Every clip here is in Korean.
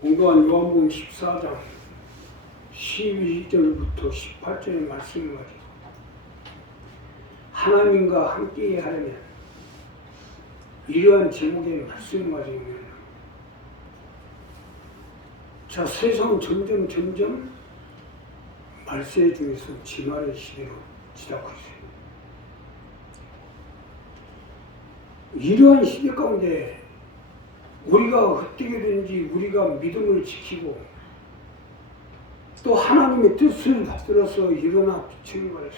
공도한 요한복음 14장 12절부터 18절의 말씀을 가지고 하나님과 함께 하려면 이러한 제목의 말씀을 가지고 자, 세상은 점점 말세 중에서 진화의 시대로 지나고 있어요. 이러한 시대 가운데 우리가 어떻게든지 우리가 믿음을 지키고 또 하나님의 뜻을 받들어서 일어나 비추는 것을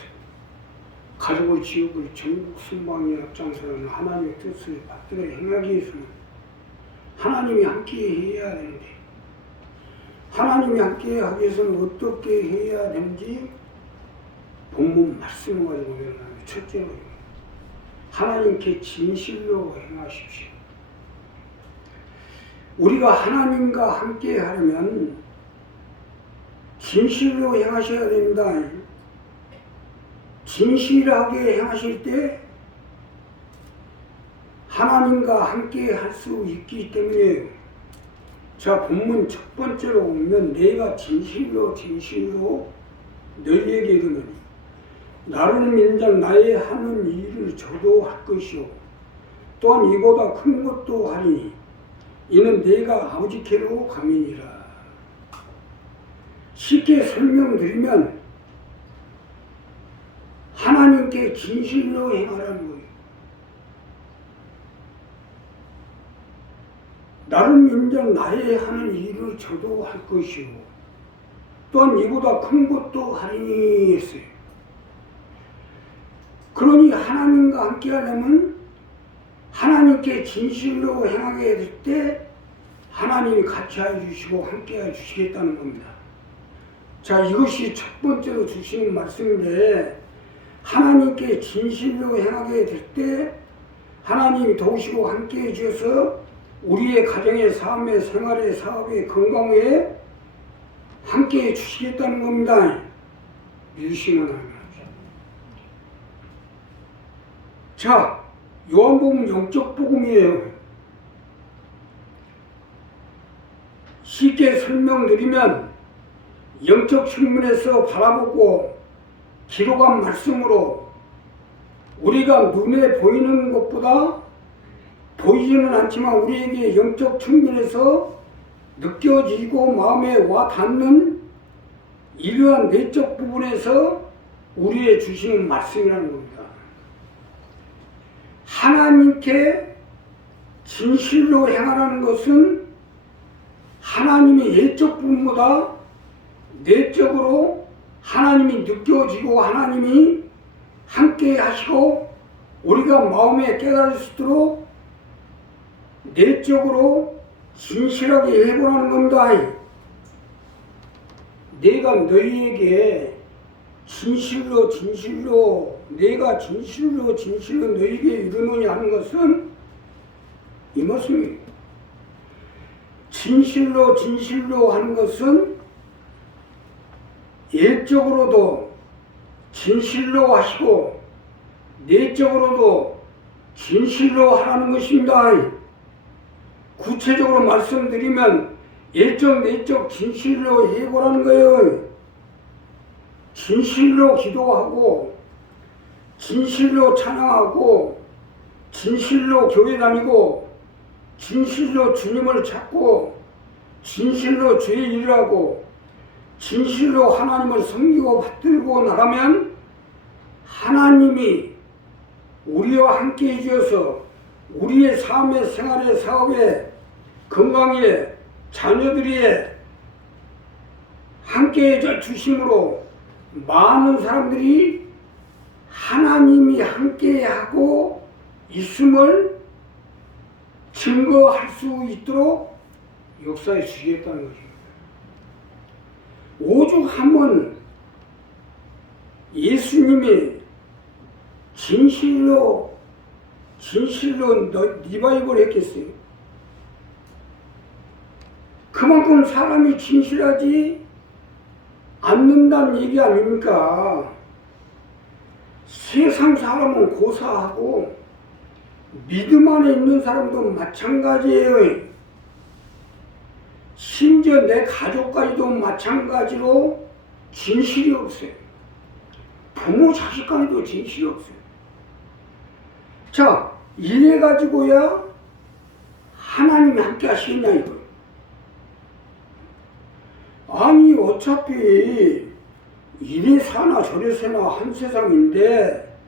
가족의 지역을 전국 순방에 앞장서는 하나님의 뜻을 받들어 행하기 위해서는 하나님이 함께 해야 되는데 하나님이 함께 하기 위해서는 어떻게 해야 되는지 본문 말씀을 가지고 일어나는 첫째로 하나님께 진실로 행하십시오. 우리가 하나님과 함께 하려면 진실로 행하셔야 됩니다. 진실하게 행하실 때 하나님과 함께 할 수 있기 때문에 자, 본문 첫 번째로 보면 내가 진실로 너희에게 이르노니 나를 믿는 자 나의 하는 일을 저도 할 것이요 또한 이보다 큰 것도 하리니 이는 내가 아버지께로 감이니라. 쉽게 설명드리면 하나님께 진실로 행하라는 거예요. 나를 믿는 자 나의 하는 일을 저도 할 것이요 또한 이보다 큰 것도 하리니 했어요. 그러니 하나님과 함께 하려면 하나님께 진실로 행하게 될 때 하나님이 같이 해주시고 함께 해주시겠다는 겁니다. 자, 이것이 첫 번째로 주시는 말씀인데 하나님께 진실로 행하게 될 때 하나님이 도우시고 함께 해주셔서 우리의 가정의 삶의 생활의 사업의 건강에 함께 해주시겠다는 겁니다. 믿으시면 합니다. 자, 요한복음 영적 복음이에요. 쉽게 설명드리면 영적 측면에서 바라보고 기록한 말씀으로 우리가 눈에 보이는 것보다 보이지는 않지만 우리에게 영적 측면에서 느껴지고 마음에 와 닿는 이러한 내적 부분에서 우리의 주시는 말씀이라는 겁니다. 하나님께 진실로 행하라는 것은 하나님의 예적 부분보다 내적으로 하나님이 느껴지고 하나님이 함께 하시고 우리가 마음에 깨달을 수 있도록 내적으로 진실하게 해보라는 겁니다. 내가 너희에게 진실로 내가 진실로 너희에게 이르노니 하는 것은 이 말씀이에요. 진실로 하는 것은 예적으로도 진실로 하시고 내적으로도 진실로 하라는 것입니다. 구체적으로 말씀드리면 예적 내적 진실로 해보라는 거예요. 진실로 기도하고 진실로 찬양하고 진실로 교회 다니고 진실로 주님을 찾고 진실로 주의 일을 하고 진실로 하나님을 섬기고 받들고 나가면 하나님이 우리와 함께 해주셔서 우리의 삶의 생활의 사업에 건강에 자녀들이 함께 해줘 주심으로 많은 사람들이 하나님이 함께하고 있음을 증거할 수 있도록 역사해 주시겠다는 것입니다. 오죽 하면 예수님이 진실로 리바이벌 했겠어요. 그만큼 사람이 진실하지 않는다는 얘기 아닙니까? 세상 사람은 고사하고 믿음 안에 있는 사람도 마찬가지예요. 심지어 내 가족까지도 마찬가지로 진실이 없어요. 부모 자식 간에도 진실이 없어요. 자, 이래가지고야 하나님이 함께 하시겠냐 이거예요. 아니 어차피 이래 사나 저래 사나 한 세상인데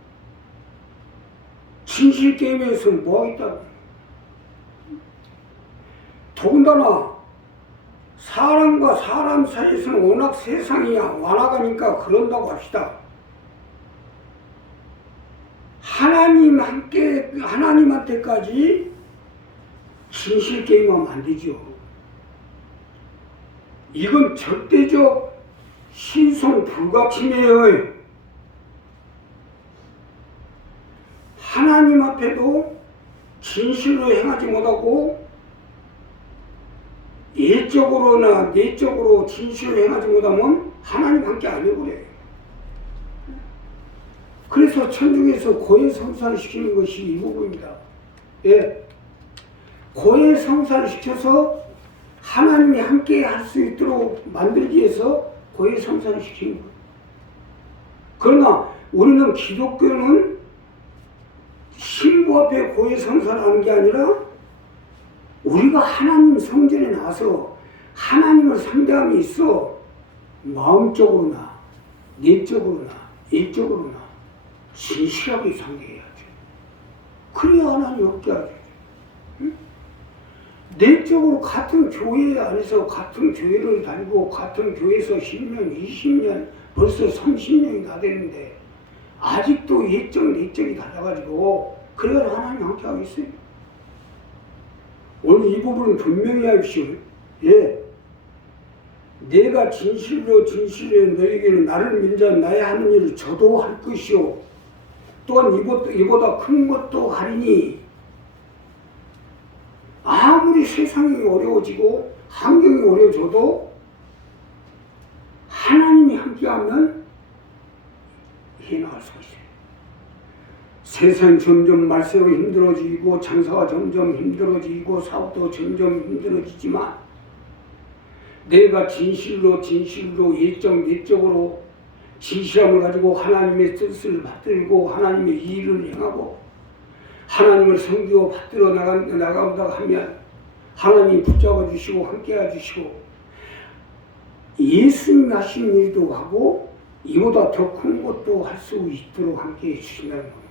진실 게임에서 뭐 하겠다고. 더군다나 사람과 사람 사이에서는 워낙 세상이 완화가니까 그런다고 합시다. 하나님한테까지 진실 게임하면 안 되죠. 이건 절대적 신성 불가침이에요. 하나님 앞에도 진실로 행하지 못하고 예적으로나 내적으로 진실로 행하지 못하면 하나님 함께 안 해버려요. 그래서 천중에서 고해성사를 시키는 것이 이 부분입니다. 예. 고해성사를 시켜서 하나님이 함께 할 수 있도록 만들기 위해서 고해성사를 시키는 거예요. 그러나 우리는 기독교는 신부 앞에 고해성사를 하는 게 아니라 우리가 하나님 성전에 나와서 하나님을 상대함이 있어 마음적으로나 내적으로나 일적으로나 진실하게 상대해야죠. 그래야 하나님 없게 하죠. 응? 내적으로 같은 교회 안에서 같은 교회를 다니고 같은 교회에서 10년, 20년, 벌써 30년이 다 됐는데 아직도 예적, 내적이 달라가지고 그래가지고 하나님 함께 하고 있어요. 오늘 이 부분은 분명히 하십시오. 예. 내가 진실로 너에게는 나를 믿자 나의 하는 일을 저도 할 것이요. 또한 이보다 큰 것도 하리니. 아무리 세상이 어려워지고 환경이 어려워져도 하나님이 함께하면 해나갈 수가 있어요. 세상이 점점 말세로 힘들어지고 장사가 점점 힘들어지고 사업도 점점 힘들어지지만 내가 진실로 예적 내적으로 진실함을 가지고 하나님의 뜻을 받들고 하나님의 일을 행하고 하나님을 섬기고 받들어 나간다고 하면 하나님이 붙잡아 주시고 함께 해주시고 예수님이 하신 일도 하고 이보다 더 큰 것도 할 수 있도록 함께 해주신다는 겁니다.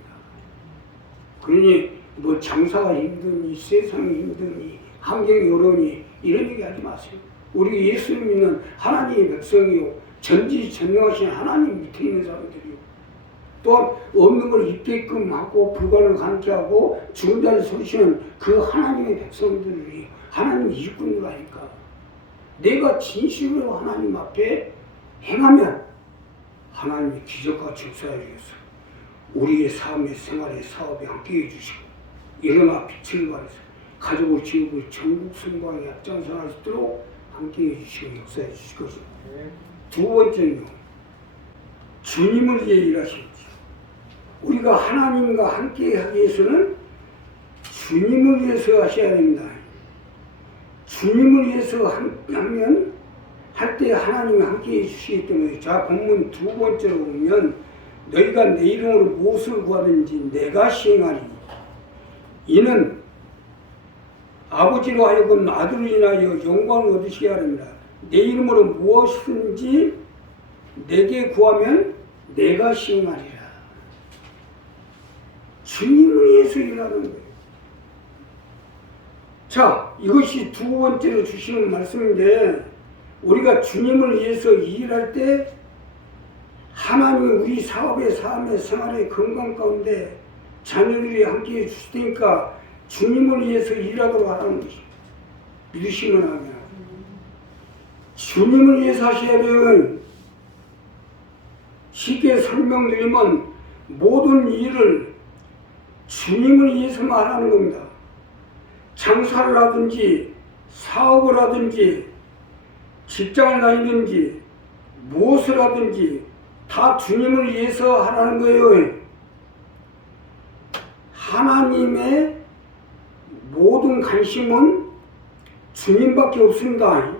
그러니 뭐 장사가 힘드니 세상이 힘드니 환경이 어려우니 이런 얘기 하지 마세요. 우리 예수를 믿는 하나님의 백성이요 전지전능하신 하나님 밑에 있는 사람들이요 또한 없는 걸 있게끔 하고 불가를 가능케 하고 죽은 자를 소리시는 그 하나님의 백성들이 하나님의 일꾼이라니까. 내가 진실로 하나님 앞에 행하면 하나님이 기적같이 역사해 주겠어. 우리의 삶의 생활의 사업에 함께 해주시고 일어나 빛을 발해서 가족을 지우고 전국 성광에 앞장서할 수 있도록 함께 해주시고 역사해 주실 것입니다. 두 번째는요. 주님을 위해 일하십니다. 우리가 하나님과 함께 하기 위해서는 주님을 위해서 하셔야 됩니다. 주님을 위해서 하면 할 때 하나님이 함께 해주시기 때문에 자 본문 두 번째로 보면 너희가 내 이름으로 무엇을 구하든지 내가 시행하리니 이는 아버지로 하여금 아들로 인하여 영광을 얻으시게 하렵니다. 내 이름으로 무엇이든지 내게 구하면 내가 시행하리라. 주님을 위해서 일하는 거예요. 자, 이것이 두 번째로 주시는 말씀인데 우리가 주님을 위해서 일할 때 하나님이 우리 사업의 삶의 생활의 건강 가운데 자녀들이 함께 해주실 테니까 주님을 위해서 일하도록 하라는 것이 믿으시면 하면 주님을 위해서 하셔야 돼요. 쉽게 설명드리면 모든 일을 주님을 위해서만 하라는 겁니다. 장사를 하든지 사업을 하든지 직장을 다니든지 무엇을 하든지 다 주님을 위해서 하라는 거예요. 하나님의 모든 관심은 주님밖에 없습니다.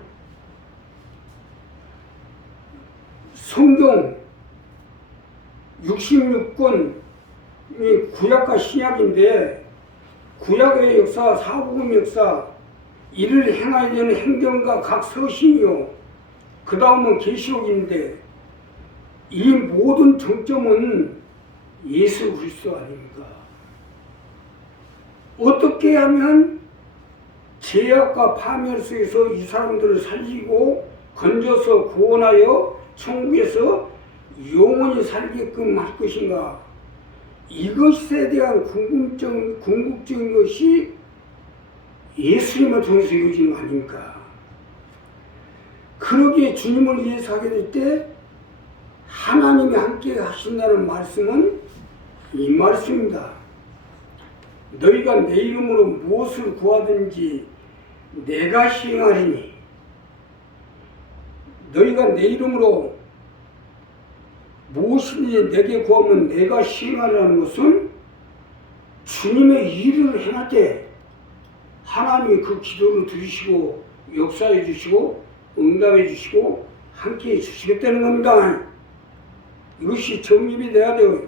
성경 66권이 구약과 신약인데 구약의 역사, 사복음 역사, 이를 행하여 되는 행정과 각 서신이요 그 다음은 계시록인데 이 모든 정점은 예수 그리스도 아닙니까? 어떻게 하면 죄악과 파멸 속에서 이 사람들을 살리고 건져서 구원하여 천국에서 영원히 살게끔 할 것인가? 이것에 대한 궁극적인 것이 예수님을 통해서 이루어진 거 아닙니까? 그러기에 주님을 위해서 하게 될 때 하나님이 함께 하신다는 말씀은 이 말씀입니다. 너희가 내 이름으로 무엇을 구하든지 내가 시행하리니, 너희가 내 이름으로 무엇이든지 내게 구하면 내가 시행하라는 것은 주님의 일을 행할 때 하나님이 그 기도를 들으시고 역사해 주시고 응답해 주시고 함께 해 주시겠다는 겁니다. 이것이 정립이 돼야 돼요.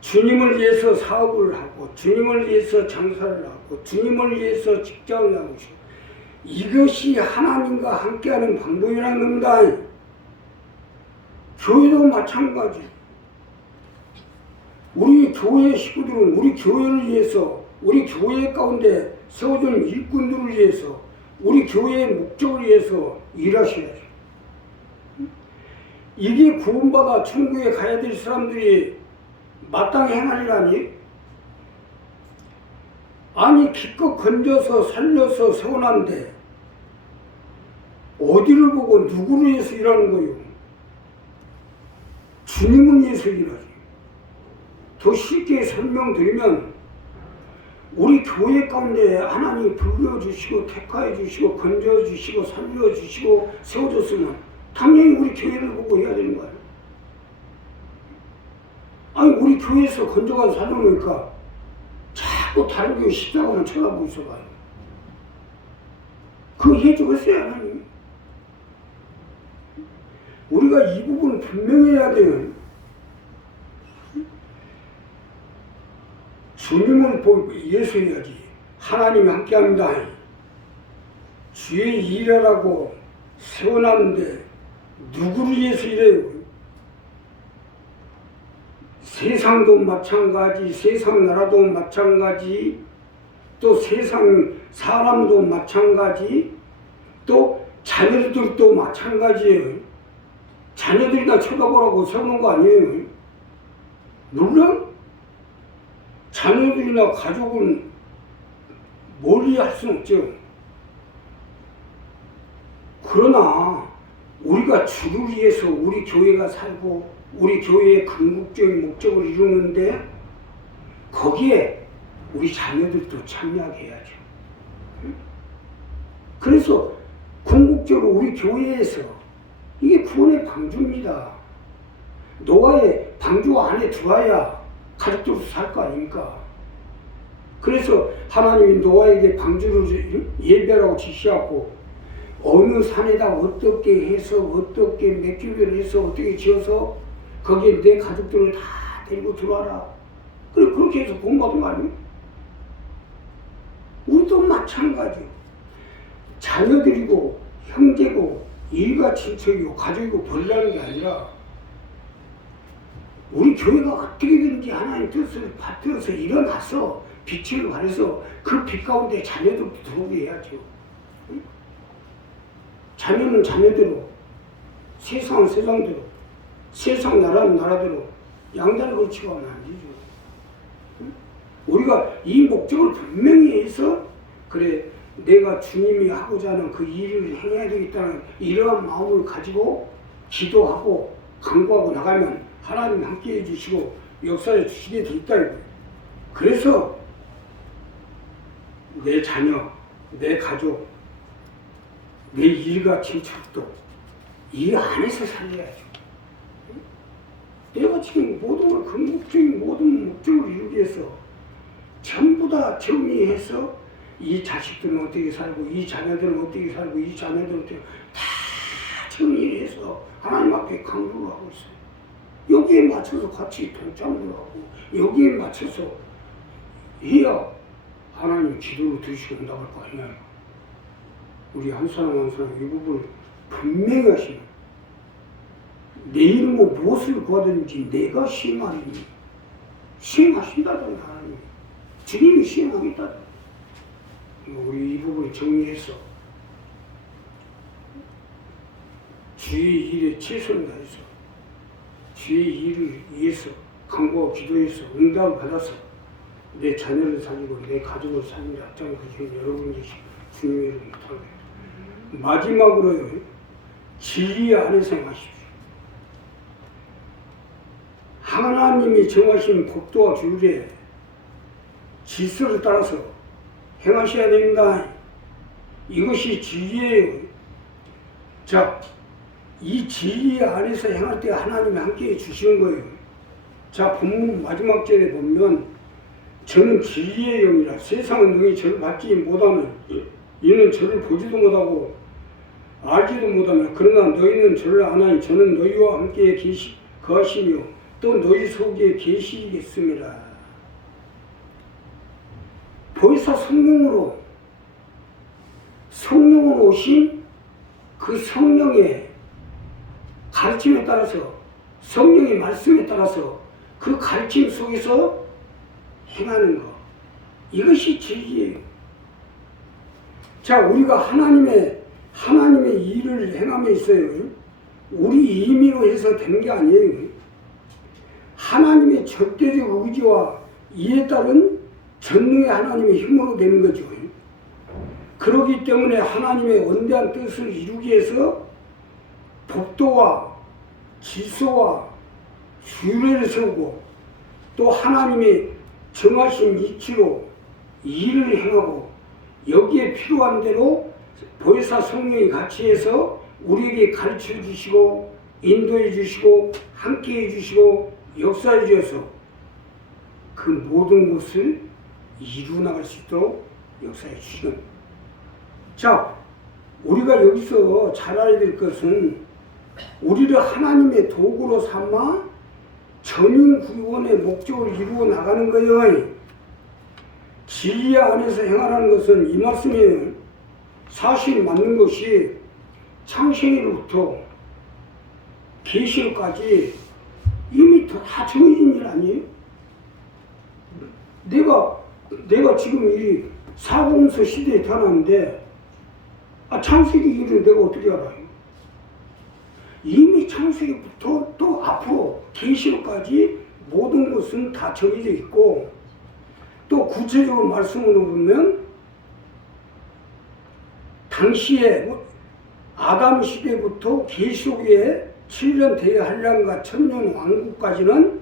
주님을 위해서 사업을 하고 주님을 위해서 장사를 하고 주님을 위해서 직장을 하고 이것이 하나님과 함께하는 방법이라는 겁니다. 교회도 마찬가지. 우리 교회 식구들은 우리 교회를 위해서, 우리 교회 가운데 세워진 일꾼들을 위해서, 우리 교회의 목적을 위해서 일하셔야죠. 이게 구원받아 천국에 가야 될 사람들이 마땅히 행하리라니? 아니 기껏 건져서 살려서 세워놨는데 어디를 보고 누구를 위해서 일하는 거예요? 주님을 위해서 일하지. 더 쉽게 설명드리면 우리 교회 가운데 하나님이 불러주시고 택하여 주시고 건져주시고 살려주시고 세워줬으면 당연히 우리 교회를 보고 해야 되는 거예요. 아니 우리 교회에서 건져가서 살려놓으니까 자꾸 다른 교회 십자가만 쳐다보고 있어봐요. 그거 해주겠어요 하나님? 우리가 이 부분을 분명히 해야 돼요. 주님을 위해서 해야지. 하나님이 함께합니다. 주의 일하라고 세워놨는데 누구를 위해서 일해요? 세상도 마찬가지, 세상 나라도 마찬가지, 또 세상 사람도 마찬가지, 또 자녀들도 마찬가지예요. 자녀들이나 쳐다보라고 세우는 거 아니에요. 물론 자녀들이나 가족은 멀리 할 수는 없죠. 그러나 우리가 주를 위해서 우리 교회가 살고 우리 교회의 궁극적인 목적을 이루는데 거기에 우리 자녀들도 참여하게 해야죠. 그래서 궁극적으로 우리 교회에서 이게 구원의 방주입니다. 노아의 방주 안에 들어와야 가족들도 살 거 아닙니까? 그래서 하나님이 노아에게 방주를 예배라고 지시하고 어느 산에다 어떻게 해서 어떻게 몇 킬로를 해서 어떻게 지어서 거기에 내 가족들을 다 데리고 들어와라. 그렇게 해서 구원받은 거 아니에요? 우리도 마찬가지요. 자녀들이고 형제고 일가 친척이고 가족이고 벌라는 게 아니라 우리 교회가 어떻게든지 하나님 뜻을 받들어서 일어나서 빛을 발해서 그 빛 가운데 자녀들도 들어오게 해야죠. 자녀는 자녀대로, 세상은 세상대로, 세상 나라는 나라대로 양다리 걸치고 하면 안 되죠. 우리가 이 목적을 분명히 해서 그래 내가 주님이 하고자 하는 그 일을 행해야 되겠다는 이러한 마음을 가지고 기도하고 간구하고 나가면 하나님 함께 해주시고 역사에 주시게 돼 있다. 그래서 내 자녀, 내 가족, 내 일가 친척도 이 안에서 살려야죠. 내가 지금 모든 걸 궁극적인 모든 목적을 이루기 위해서 전부 다 정리해서 이 자식들은 어떻게 살고, 이 자녀들은 어떻게 살고, 이 자녀들은 어떻게, 다 정리를 해서 하나님 앞에 강조를 하고 있어요. 여기에 맞춰서 같이 동참을 하고, 여기에 맞춰서 해야 하나님 기도를 들으시고 응답할 거 아니에요. 우리 한 사람 한 사람 이 부분을 분명히 하시는, 내 이름으로 무엇을 구하든지 내가 시행하리니, 시행하신다잖아요. 하나님 주님이 시행하겠다. 우리 이 부분을 정리해서 주의 일에 최선을 다해서 주의 일을 위해서 간구하고 기도해서 응답을 받아서 내 자녀를 살리고 내 가족을 살리는 앞장을 가지고 여러분이 주님의 이름을 부탁합니다. 마지막으로 진리 안에서 행하십시오. 하나님이 정하신 법도와 규례, 질서를 따라서 행하셔야 됩니다. 이것이 진리예요. 자, 이 진리 안에서 행할 때 하나님이 함께해 주시는 거예요. 자, 본문 마지막 절에 보면 저는 진리의 영이라 세상은 능히 저를 받지 못하는 이는 저를 보지도 못하고 알지도 못하며 그러나 너희는 저를 아나니 저는 너희와 함께 거하시며 또 너희 속에 계시겠습니다. 보혜사 성령으로 오신 그 성령의 가르침에 따라서 성령의 말씀에 따라서 그 가르침 속에서 행하는 것, 이것이 진리예요. 자, 우리가 하나님의 일을 행함에 있어요. 우리 임의로 해서 되는 게 아니에요. 하나님의 절대적 의지와 이에 따른 전능의 하나님의 힘으로 되는 거죠. 그렇기 때문에 하나님의 원대한 뜻을 이루기 위해서 법도와 질서와 규례를 세우고 또 하나님의 정하신 이치로 일을 행하고 여기에 필요한 대로 보혜사 성령이 같이 해서 우리에게 가르쳐 주시고 인도해 주시고 함께해 주시고 역사해 주셔서 그 모든 것을 이루 나갈 수 있도록 역사해 주시는. 자, 우리가 여기서 잘 알아야 될 것은 우리를 하나님의 도구로 삼아 전인구원의 목적을 이루어 나가는 거예요. 진리 안에서 행하라는 것은 이 말씀이에요. 사실 맞는 것이 창세기로부터 계시록까지 이미 다 정해진 일 아니에요? 내가 지금 이 사공서 시대에 태어났는데 창세기 일을 내가 어떻게 알아요? 이미 창세기부터 또 앞으로 계시록까지 모든 것은 다 정해져 있고 또 구체적으로 말씀으로 보면 당시에 아담 시대부터 계시록에 7년 대한량과 천년 왕국까지는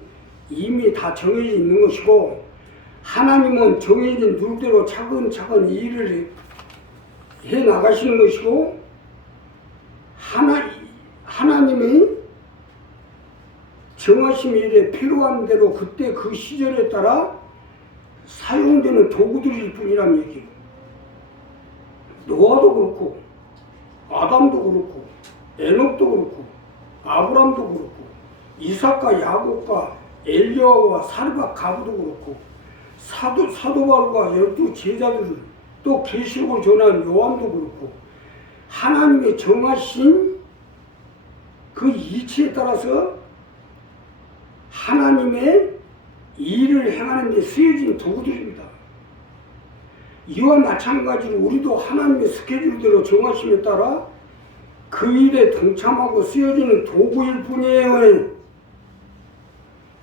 이미 다 정해져 있는 것이고 하나님은 정해진 룰대로 차근차근 일을 해 나가시는 것이고 하나님이 정하신 일에 필요한 대로 그때 그 시절에 따라 사용되는 도구들일 뿐이란 얘기예요. 노아도 그렇고 아담도 그렇고 에녹도 그렇고 아브람도 그렇고 이삭과 야곱과 엘리야와 살과 가브도 그렇고 사도 바울과 12 제자들 또 계시록을 전한 요한도 그렇고 하나님의 정하신 그 이치에 따라서 하나님의 일을 행하는 데 쓰여진 도구들입니다. 이와 마찬가지로 우리도 하나님의 스케줄대로 정하심에 따라 그 일에 동참하고 쓰여지는 도구일 뿐이에요.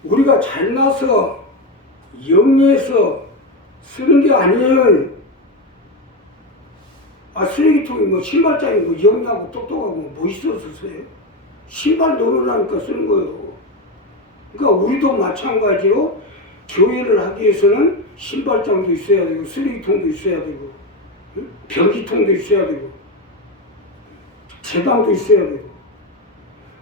우리가 잘나서 영리해서 쓰는 게 아니에요. 쓰레기통이 뭐 신발장이 뭐 영리하고 똑똑하고 멋있어서 써요. 신발 노릇하니까 쓰는 거예요. 그러니까 우리도 마찬가지로 교회를 하기 위해서는 신발장도 있어야 되고 쓰레기통도 있어야 되고 변기통도 있어야 되고 재단도 있어야 되고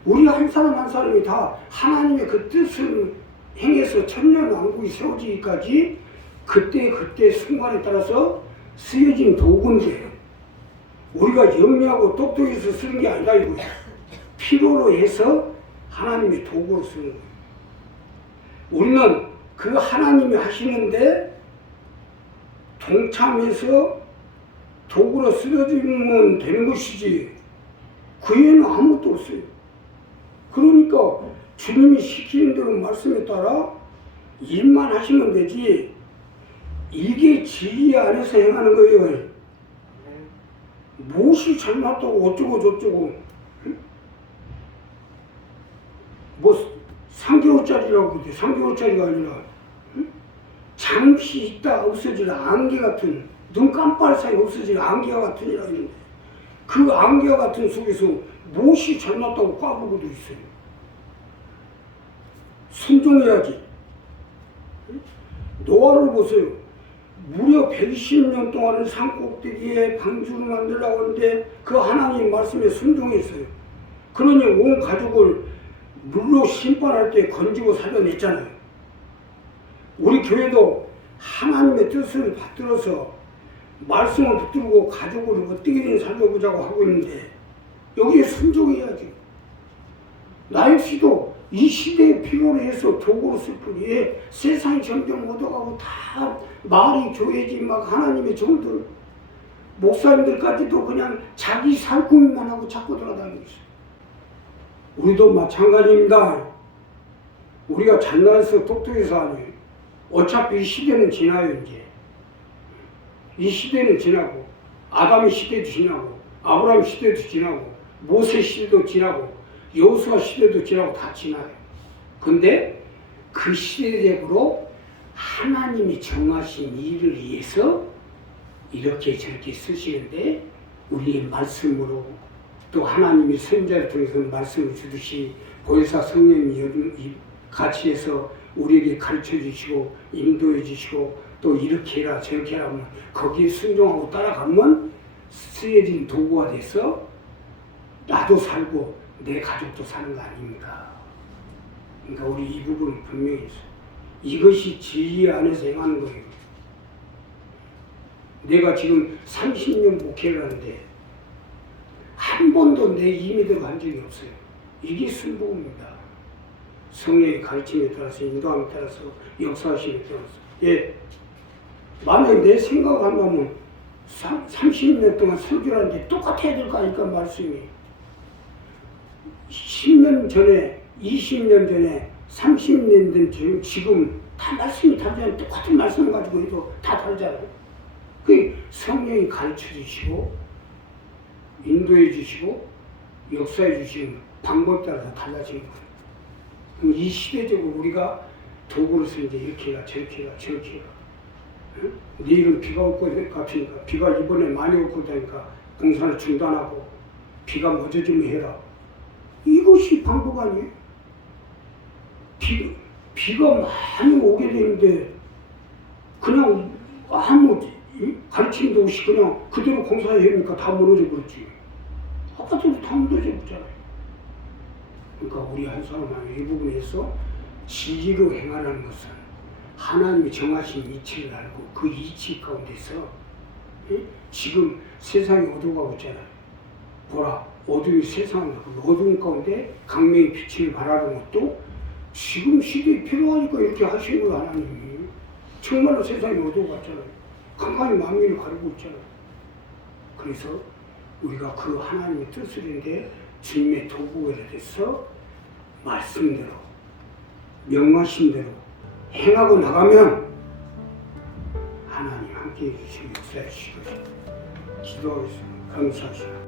우리 한 사람 한 사람이 다 하나님의 그 뜻을 행해서 천년왕국이 세워지기까지 그때 순간에 따라서 쓰여진 도구인데 우리가 영리하고 똑똑해서 쓰는 게 아니라 이거예요. 필요로 해서 하나님의 도구로 쓰는 거예요. 우리는 그 하나님이 하시는데 동참해서 도구로 쓰여주면 되는 것이지 그 외에는 아무것도 없어요. 그러니까 주님이 시키는 대로 말씀에 따라 일만 하시면 되지 이게 진리 안에서 행하는 거예요. 무엇이 잘못하고 어쩌고 저쩌고 뭐 3개월짜리라고 그러지 3개월짜리가 아니라 잠시 있다 없어질 안개 같은 눈 깜빡할 사이 없어질 안개와 같으니라 이런데 그 안개와 같은 속에서 무엇이 잘못하고 까불고도 있어요. 순종해야지. 노아를 보세요. 무려 120년 동안을 산꼭대기에 방주를 만들려고 하는데 그 하나님 말씀에 순종했어요. 그러니 온 가족을 물로 심판할 때 건지고 살려냈잖아요. 우리 교회도 하나님의 뜻을 받들어서 말씀을 붙들고 가족을 어떻게든 살려보자고 하고 있는데 여기에 순종해야지. 나 역시도 이 시대에 필요로 해서 도구로 쓸 뿐이에 세상이 점점 얻어가고 다 말이 교회지 막 하나님의 종들 목사님들까지도 그냥 자기 살 고민만 하고 자꾸 돌아다니고 있어요. 우리도 마찬가지입니다. 우리가 장난해서 똑똑해서 아니에요. 어차피 이 시대는 지나요. 이제 이 시대는 지나고 아담의 시대도 지나고 아브라함 시대도 지나고 모세 시대도 지나고 여호수아 시대도 지나고 다 지나요. 근데 그 시대적으로 하나님이 정하신 일을 위해서 이렇게 저렇게 쓰시는데 우리의 말씀으로 또 하나님이 선자를 통해서 말씀을 주듯이 보혜사 성령이 같이 해서 우리에게 가르쳐 주시고 인도해 주시고 또 이렇게 해라 저렇게 해라 하면 거기에 순종하고 따라가면 쓰여진 도구가 돼서 나도 살고 내 가족도 사는 거 아닙니까? 그러니까 우리 이 부분은 분명히 있어요. 이것이 진리 안에서 행하는 거예요. 내가 지금 30년 목회를 하는데 한 번도 내 힘이 들어간 적이 없어요. 이게 순복음입니다. 성령의 가르침에 따라서 인도함에 따라서 역사하심에 따라서 예. 만약에 내 생각을 한다면 30년 동안 설교를 하는데 똑같아야 될 거 아닙니까 말씀이. 10년 전에 20년 전에 30년 된 지금 다 말씀이 다르잖아요. 똑같은 말씀을 가지고 해도 다 다르잖아요. 그 성령이 가르쳐 주시고 인도해 주시고 역사해 주시는 방법에 따라서 달라지는 거예요. 이 시대적으로 우리가 도구로서 이제 이렇게 해라 저렇게 해라 저렇게 해라. 응? 내일은 비가 올 것 같으니까 비가 이번에 많이 올 거다니까 공사를 중단하고 비가 멎어지면 해라. 이것이 방법 아니에요? 비가 많이 오게 되는데 그냥 아무 가르침도 없이 그냥 그대로 공사해야 하니까 다 무너져 버렸지. 아까도 다 무너져 버렸잖아요. 그러니까 우리 한 사람은 이 부분에서 진리로 행하는 것은 하나님이 정하신 이치를 알고 그 이치 가운데서 지금 세상이 어두워가고 있잖아요. 보라, 어둠이 세상을 어두운 가운데 강명의 빛을 발하는 것도 지금 시대에 필요하니까 이렇게 하신 거예요. 하나님이 정말로 세상이 어두워갔잖아요. 캄캄이 만민을 가리고 있잖아요. 그래서 우리가 그 하나님의 뜻을 했는데 주님의 도구가 돼서 말씀대로 명하신 대로 행하고 나가면 하나님 함께해 주시고 역사해 주시고 기도하겠습니다. 감사하십니다.